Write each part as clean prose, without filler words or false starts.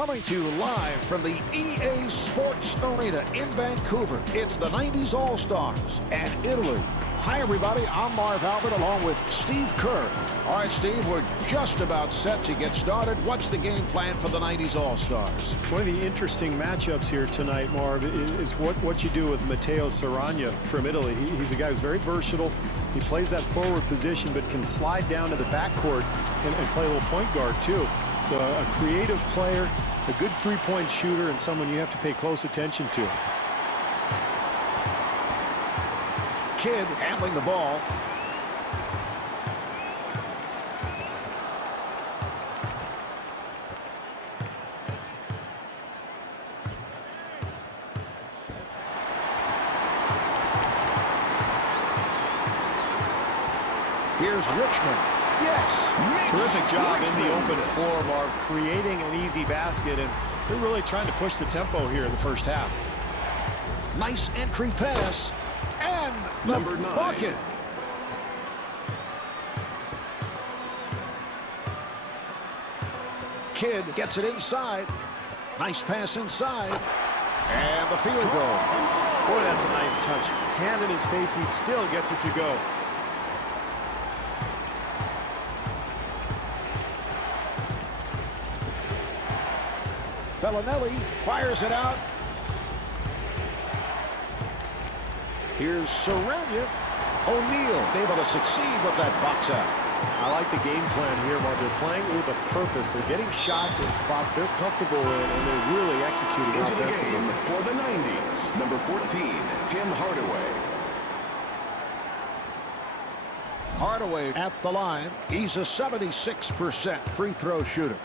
Coming to you live from the EA Sports Arena in Vancouver, it's the 90s All-Stars and Italy. Hi, everybody. I'm Marv Albert along with Steve Kerr. All right, Steve, we're just about set to get started. What's the game plan for the 90s All-Stars? One of the interesting matchups here tonight, Marv, is what you do with Matteo Saragna from Italy. He's a guy who's very versatile. He plays that forward position, but can slide down to the backcourt and play a little point guard, too. So a creative player, a good three-point shooter, and someone you have to pay close attention to. Kidd handling the ball. Here's Richmond. Yes. Terrific job in the open floor, Marv, creating an easy basket, and they're really trying to push the tempo here in the first half. Nice entry pass. And the bucket. Kidd gets it inside. Nice pass inside. And the field goal. Boy, that's a nice touch. Hand in his face, he still gets it to go. Bellinelli fires it out. Here's Saragna. O'Neal able to succeed with that box out. I like the game plan here, Mark. They're playing with a purpose. They're getting shots in spots they're comfortable in, and they're really executing offensively. The game for the 90s, number 14, Tim Hardaway. Hardaway at the line. He's a 76% free throw shooter.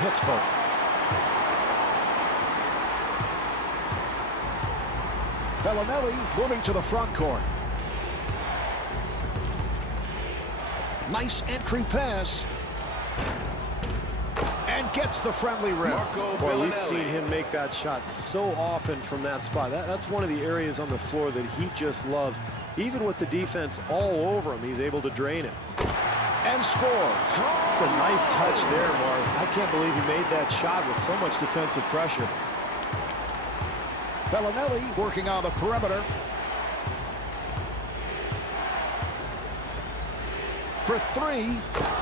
Hits both. Bellinelli moving to the front court. Nice entry pass. And gets the friendly rim. Boy, we've seen him make that shot so often from that spot. That's one of the areas on the floor that he just loves. Even with the defense all over him, he's able to drain it. And scores. It's a nice touch there, Mark. I can't believe he made that shot with so much defensive pressure. Bellinelli working on the perimeter. For three.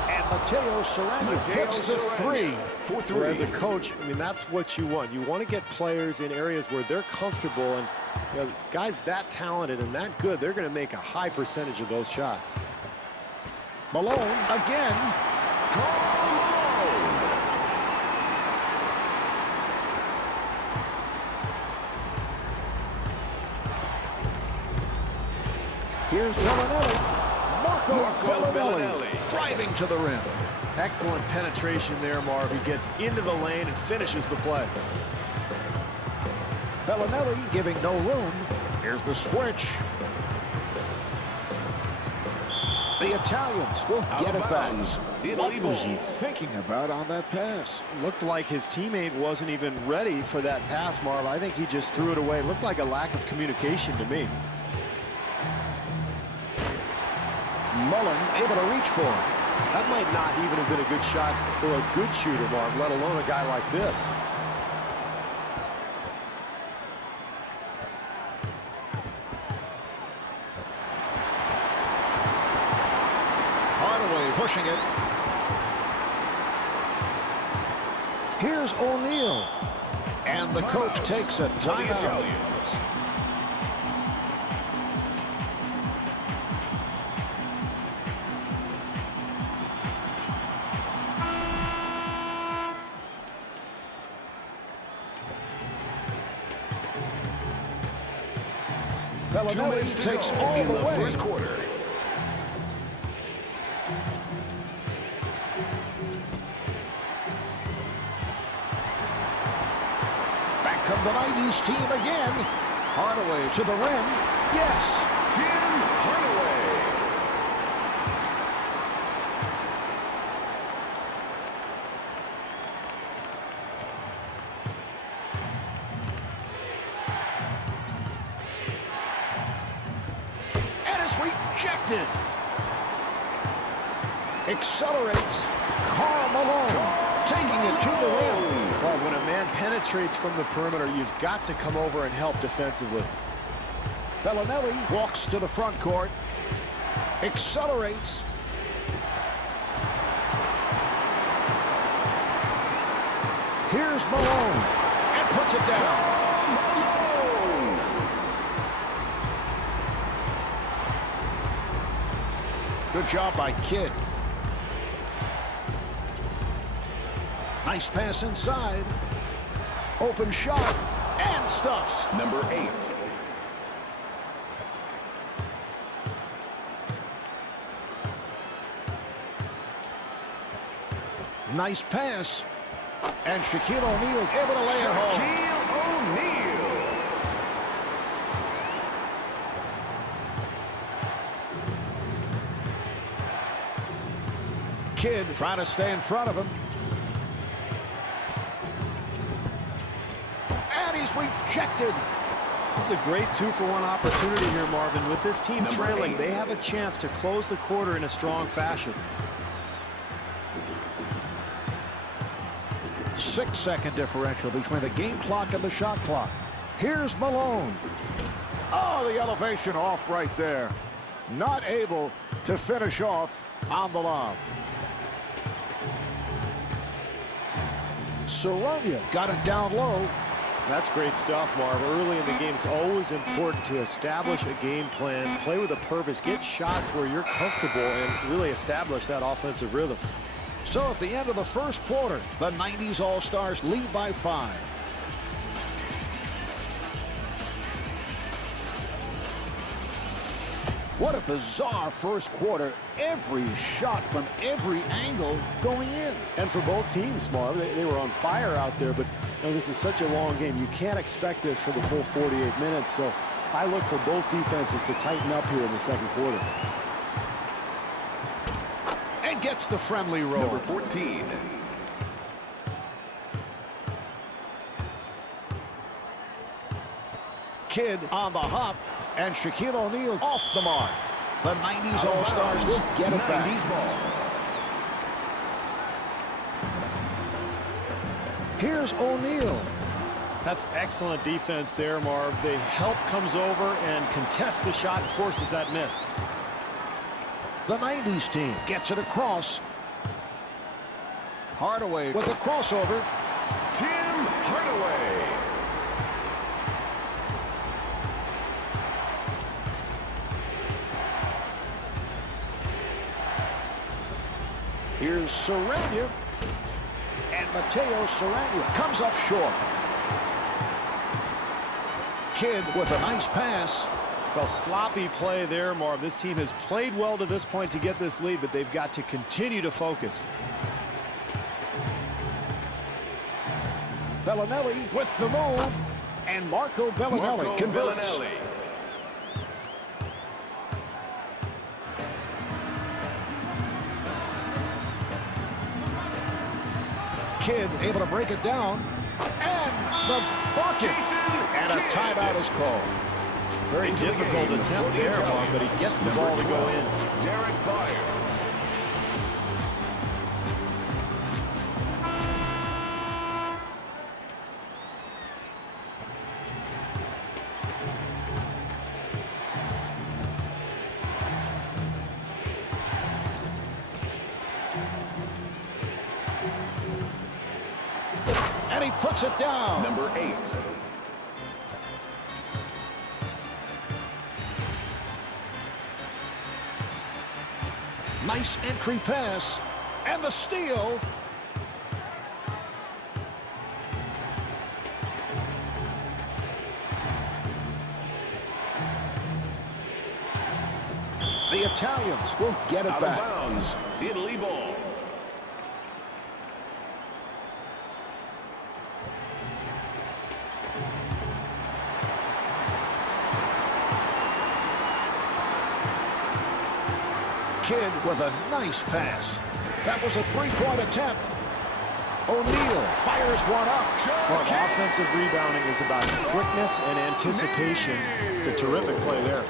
And Matteo Saragna hits the three. Well, as a coach, I mean, that's what you want. You want to get players in areas where they're comfortable. And you know, guys that talented and that good, they're going to make a high percentage of those shots. Malone again. Here's Bellinelli. Marco Bellinelli driving to the rim. Excellent penetration there, Marv. He gets into the lane and finishes the play. Bellinelli giving no room. Here's the switch. The Italians will get it back. What was he thinking about on that pass? Looked like his teammate wasn't even ready for that pass, Marv. I think he just threw it away. Looked like a lack of communication to me. Mullen able to reach for it. That might not even have been a good shot for a good shooter, Marv, let alone a guy like this. Pushing it. Here's O'Neal. And the coach takes a timeout. Bellinelli takes all the way. First quarter. Come the 90s team again. Hardaway to the rim. Yes. Tim Hardaway. rejected. Accelerates. Karl Malone taking it to the rim. Well, when a man penetrates from the perimeter, you've got to come over and help defensively. Bellinelli walks to the front court. Accelerates. Here's Malone. And puts it down. Good job by Kidd. Nice pass inside. Open shot. And stuffs. Number 8. Nice pass. And Shaquille O'Neal able to lay it home. Shaquille O'Neal. Kidd trying to stay in front of him. And he's rejected. This is a great 2-for-1 opportunity here, Marvin. With this team Number trailing, 8. they have a chance to close the quarter in a strong fashion. 6-second differential between the game clock and the shot clock. Here's Malone. Oh, the elevation off right there. Not able to finish off on the lob. Sarabia got it down low. That's great stuff, Marv. Early in the game, it's always important to establish a game plan, play with a purpose, get shots where you're comfortable, and really establish that offensive rhythm. So at the end of the first quarter, the 90s All-Stars lead by 5. What a bizarre first quarter. Every shot from every angle going in. And for both teams, Marv, they were on fire out there, but you know, this is such a long game. You can't expect this for the full 48 minutes, so I look for both defenses to tighten up here in the second quarter. And gets the friendly roll. Number 14. Kidd on the hop, and Shaquille O'Neal off the mark. The 90s All-Stars will get it back. 90s ball. Here's O'Neal. That's excellent defense there, Marv. The help comes over and contests the shot and forces that miss. The 90s team gets it across. Hardaway with a crossover. Tim Hardaway. Here's Sarabia. And Mateo Sarabia comes up short. Kidd with a nice pass. Well, sloppy play there, Marv. This team has played well to this point to get this lead, but they've got to continue to focus. Bellinelli with the move. And Marco Bellinelli converts. Bellinelli. Kidd able to break it down. And the bucket. And a timeout is called. Very difficult attempt there, Marv, but he gets the ball to go in. Derek Byers. And he puts it down. Number 8. Nice entry pass. And the steal. The Italians will get it Out back. of bounds. Italy ball. Kidd with a nice pass. That was a three-point attempt. O'Neal fires one up. Well, offensive rebounding is about quickness and anticipation. It's a terrific play there.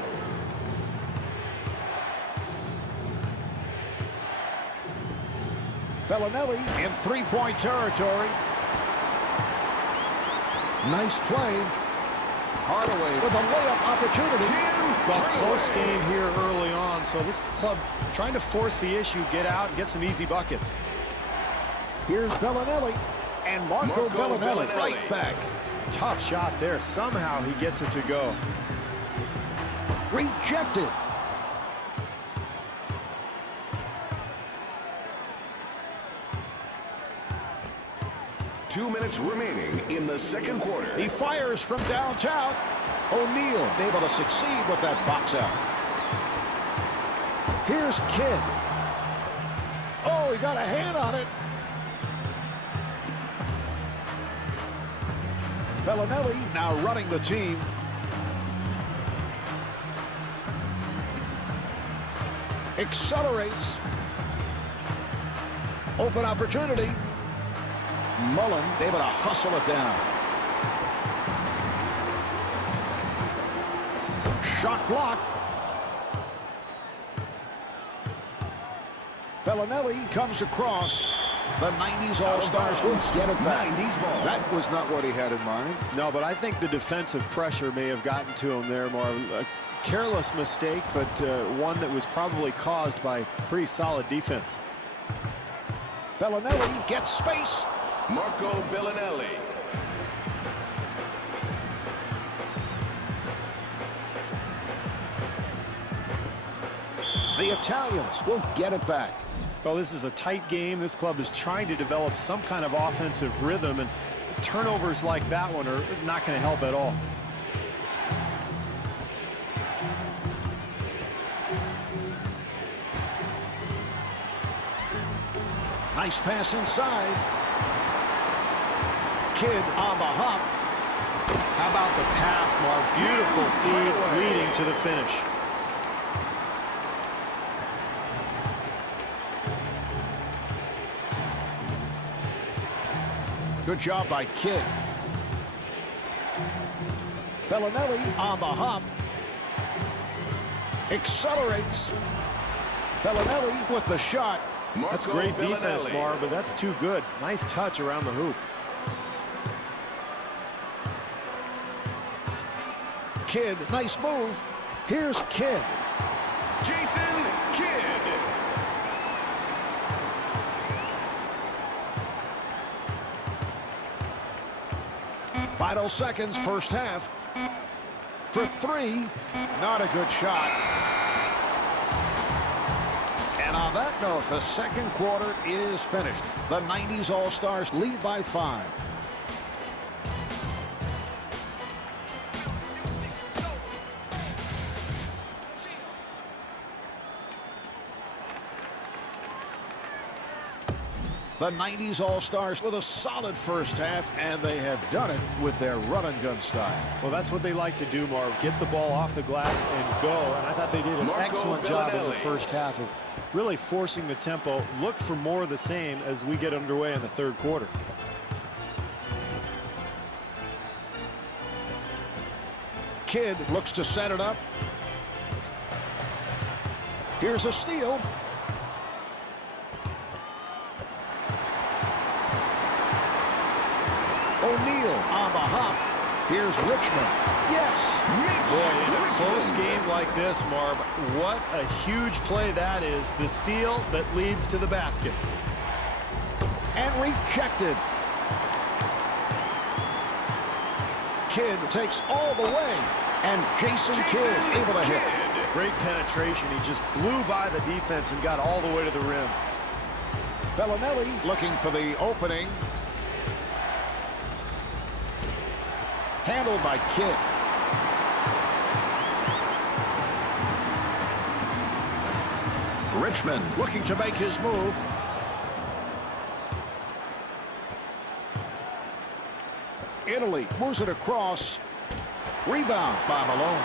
Bellinelli in three-point territory. Nice play. Hardaway with a layup opportunity. Well, close game here early on, so this club trying to force the issue, get out and get some easy buckets. Here's Bellinelli, and Marco Bellinelli right back. Tough shot there. Somehow he gets it to go. Rejected. Two minutes remaining in the second quarter. He fires from downtown. O'Neal able to succeed with that box out. Here's Kidd. Oh, he got a hand on it. Bellinelli now running the team. Accelerates. Open opportunity. Mullen able to hustle it down. Shot blocked. Bellinelli comes across. The 90s All-Stars will get it back. 90s ball. That was not what he had in mind. No, but I think the defensive pressure may have gotten to him there, Marvin. A careless mistake, but one that was probably caused by pretty solid defense. Bellinelli gets space. Marco Bellinelli. The Italians will get it back. Well, this is a tight game. This club is trying to develop some kind of offensive rhythm, and turnovers like that one are not going to help at all. Nice pass inside. Kidd on the hop. How about the pass, Mark? Beautiful feed leading to the finish. Good job by Kidd. Bellinelli on the hop. Accelerates. Bellinelli with the shot. That's great defense, Marv, but that's too good. Nice touch around the hoop. Kidd, nice move. Here's Kidd. Jason Kidd. Final seconds, first half. For three, not a good shot. And on that note, the second quarter is finished. The 90s All-Stars lead by 5. The 90s All-Stars with a solid first half, and they have done it with their run-and-gun style. Well, that's what they like to do, Marv. Get the ball off the glass and go. And I thought they did an excellent job in the first half of really forcing the tempo. Look for more of the same as we get underway in the third quarter. Kidd looks to set it up. Here's a steal. O'Neal on the hop. Here's Richmond. Yes. Boy, in a close game like this, Marv, what a huge play that is. The steal that leads to the basket. And rejected. Kidd takes all the way. And Jason Kidd able to hit. Great penetration. He just blew by the defense and got all the way to the rim. Bellinelli looking for the opening. Handled by Kidd. Richmond looking to make his move. Italy moves it across. Rebound by Malone.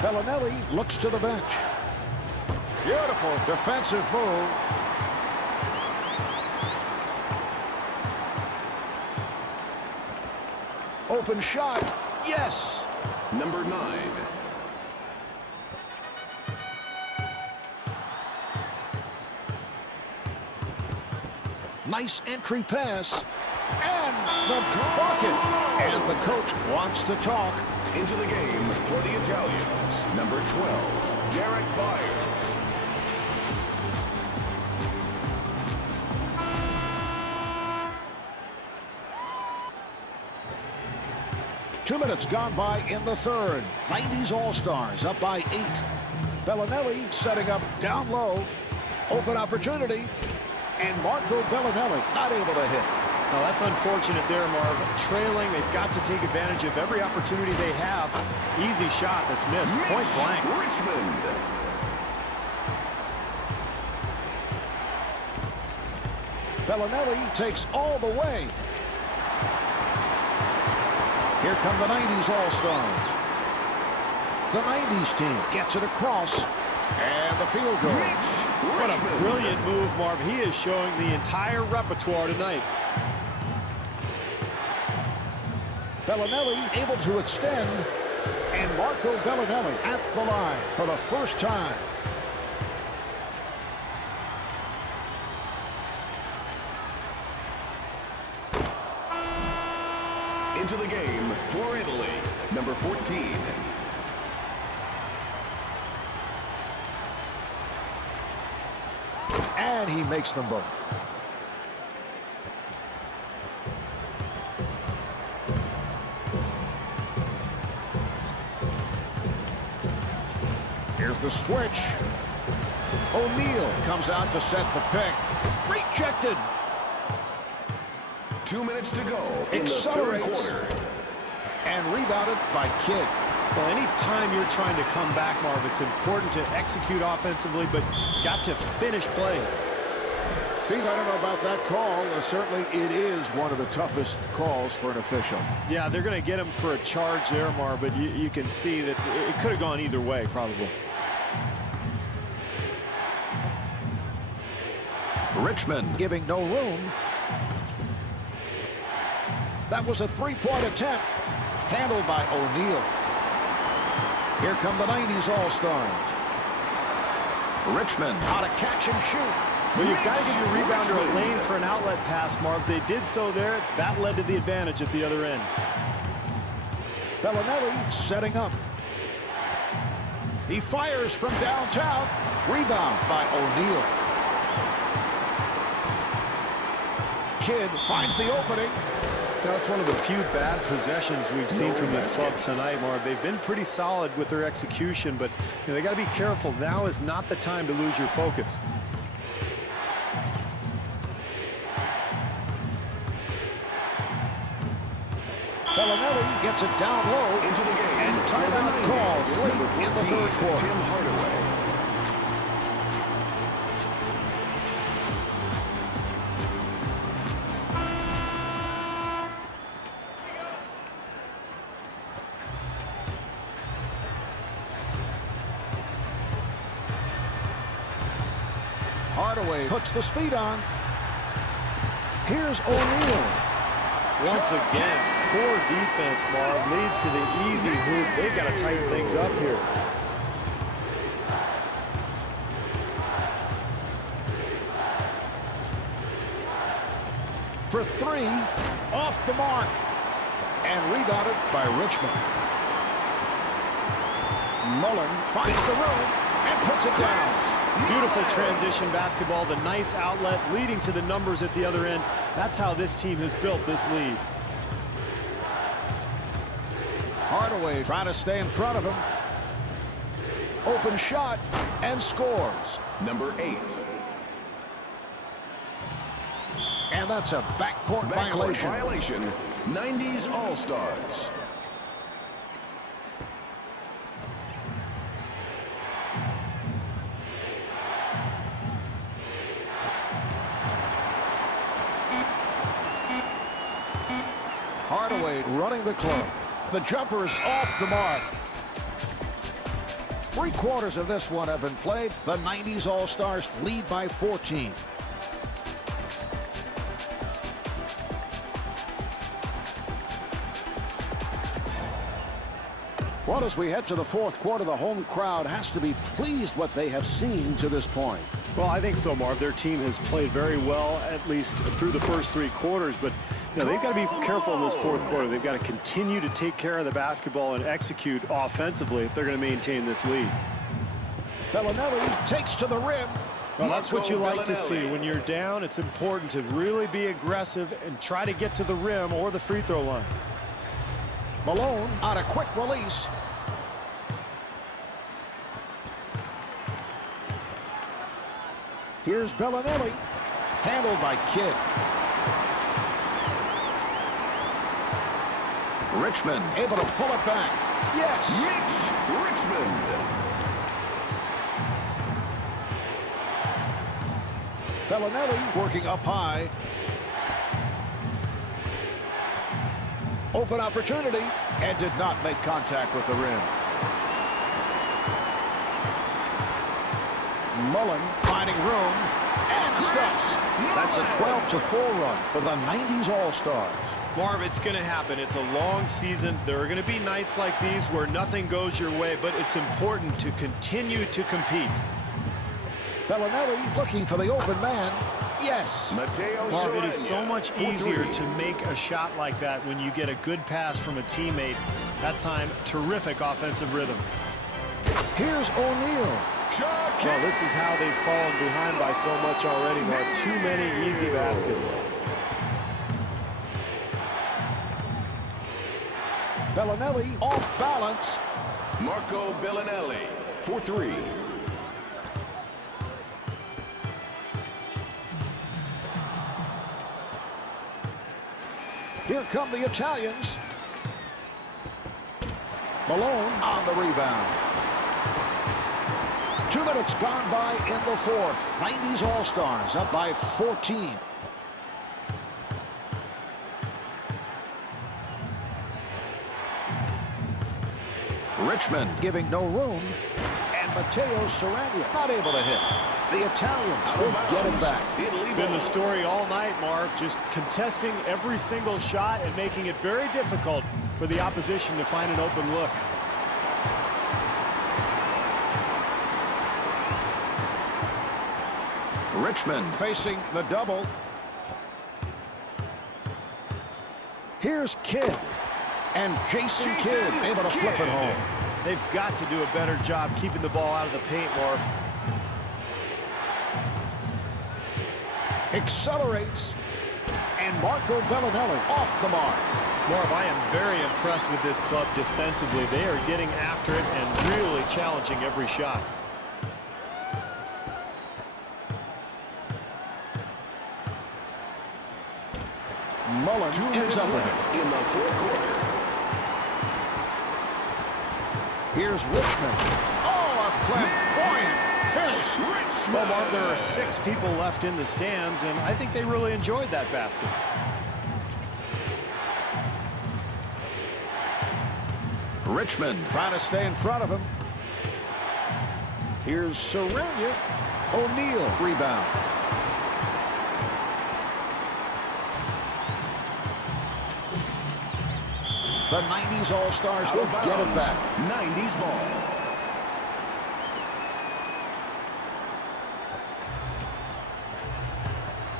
Bellinelli looks to the bench. Beautiful defensive move. Open shot. Yes. Number 9. Nice entry pass. And the bucket. And the coach wants to talk. Into the game for the Italians, number 12, Derek Byers. Two minutes gone by in the third. 90s All-Stars up by 8. Bellinelli setting up down low. Open opportunity. And Marco Bellinelli not able to hit. Now that's unfortunate there, Marv. Trailing, they've got to take advantage of every opportunity they have. Easy shot that's missed, point blank. Richmond. Bellinelli takes all the way. Here come the 90s All-Stars. The 90s team gets it across. And the field goal. What a brilliant move, Marv. He is showing the entire repertoire tonight. Bellinelli able to extend. And Marco Bellinelli at the line for the first time. Into the game for Italy, number 14. And he makes them both. Here's the switch. O'Neal comes out to set the pick. Rejected. 2 minutes to go in Accelerates. the third quarter. And rebounded by Kidd. Well, any time you're trying to come back, Marv, it's important to execute offensively, but got to finish plays. Steve, I don't know about that call. Certainly it is one of the toughest calls for an official. Yeah, they're going to get him for a charge there, Marv, but you can see that it could have gone either way, probably. Richmond giving no room. That was a three-point attempt. Handled by O'Neal. Here come the 90s All-Stars. Richmond how to catch and shoot. Well, you've got to give your rebounder a lane for an outlet pass, Marv. They did so there. That led to the advantage at the other end. Bellinelli setting up. He fires from downtown. Rebound by O'Neal. Kidd finds the opening. Now, it's one of the few bad possessions we've seen from this club tonight, Marv. They've been pretty solid with their execution, but they got to be careful. Now is not the time to lose your focus. Bellinelli gets it down low. Into the game. And timeout called late in the third quarter. Tim Hardaway. Hardaway puts the speed on. Here's O'Neal. Once again, poor defense, Marv, leads to the easy hoop. They've got to tighten things up here. For three, off the mark. And rebounded by Richmond. Mullen finds the room and puts it down. Beautiful transition basketball, the nice outlet leading to the numbers at the other end. That's how this team has built this lead. Hardaway trying to stay in front of him. Open shot and scores. Number 8. And that's a backcourt violation. Violation. 90s All-Stars. Hardaway running the club. The jumper is off the mark. 3 quarters of this one have been played. The 90s All-Stars lead by 14. Well, as we head to the 4th quarter, the home crowd has to be pleased what they have seen to this point. Well, I think so, Marv. Their team has played very well, at least through the first 3 quarters. But you know, they've got to be careful in this 4th quarter. They've got to continue to take care of the basketball and execute offensively if they're going to maintain this lead. Bellinelli takes to the rim. Well, that's what you like to see. When you're down, it's important to really be aggressive and try to get to the rim or the free throw line. Malone on a quick release. Here's Bellinelli, handled by Kidd. Richmond able to pull it back. Yes. Richmond. Bellinelli working up high. Open opportunity and did not make contact with the rim. Mullen finding room and stuffs. That's a 12-4 run for the 90s All-Stars. Marv, it's going to happen. It's a long season. There are going to be nights like these where nothing goes your way, but it's important to continue to compete. Bellinelli looking for the open man. Yes. Marv, it is so much easier to make a shot like that when you get a good pass from a teammate. That time, terrific offensive rhythm. Here's O'Neal. Well, this is how they've fallen behind by so much already, Marv. Too many easy baskets. Bellinelli off balance. Marco Bellinelli for 3. Here come the Italians. Malone on the rebound. 2 minutes gone by in the 4th. 90s All-Stars up by 14. Richmond giving no room. And Matteo Sarabia not able to hit. The Italians will get it back. Been the story all night, Marv. Just contesting every single shot and making it very difficult for the opposition to find an open look. Richmond facing the double. Here's Kidd. And Jason Kidd able to flip it home. They've got to do a better job keeping the ball out of the paint, Marv. Accelerates. And Marco Bellinelli off the mark. Marv, I am very impressed with this club defensively. They are getting after it and really challenging every shot. Mullen ends up with it. In the 4th quarter. Here's Richmond. Oh, a flamboyant finish. Well, Marv, there are 6 people left in the stands, and I think they really enjoyed that basket. Richmond trying to stay in front of him. Here's Sarabia. O'Neal rebounds. The 90s All-Stars will get it back. 90s ball.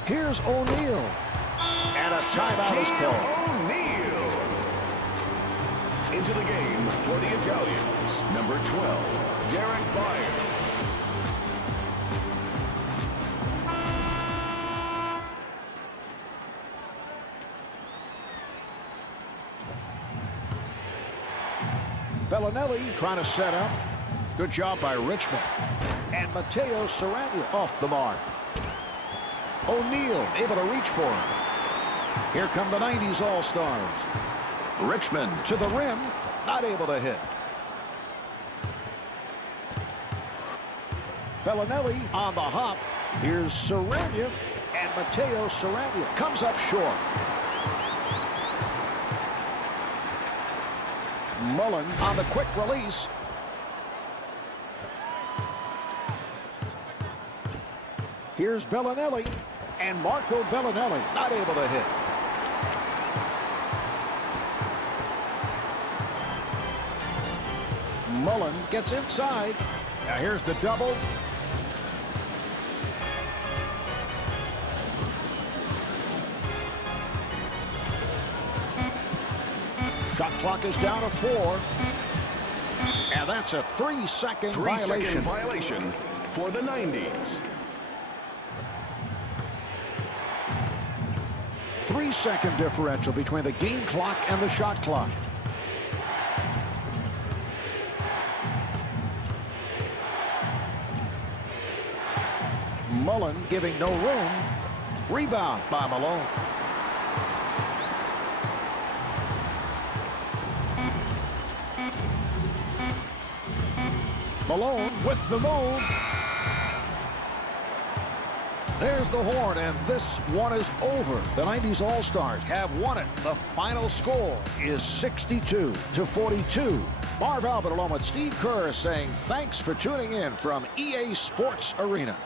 Here's O'Neal. And a timeout is called. O'Neal. Into the game for the Italians. Number 12, Derek Byers. Bellinelli trying to set up. Good job by Richmond. And Matteo Sarabia off the mark. O'Neal able to reach for him. Here come the 90s All-Stars. Richmond to the rim. Not able to hit. Bellinelli on the hop. Here's Sarabia. And Matteo Sarabia comes up short. Mullen on the quick release. Here's Bellinelli, and Marco Bellinelli not able to hit. Mullen gets inside. Now here's the double. Shot clock is down to 4. And that's a 3-second violation. 3-second violation for the 90s. 3-second differential between the game clock and the shot clock. Mullen giving no room. Rebound by Malone. Malone with the move. There's the horn, and this one is over. The 90s All-Stars have won it. The final score is 62-42. Marv Albert along with Steve Kerr saying thanks for tuning in from EA Sports Arena.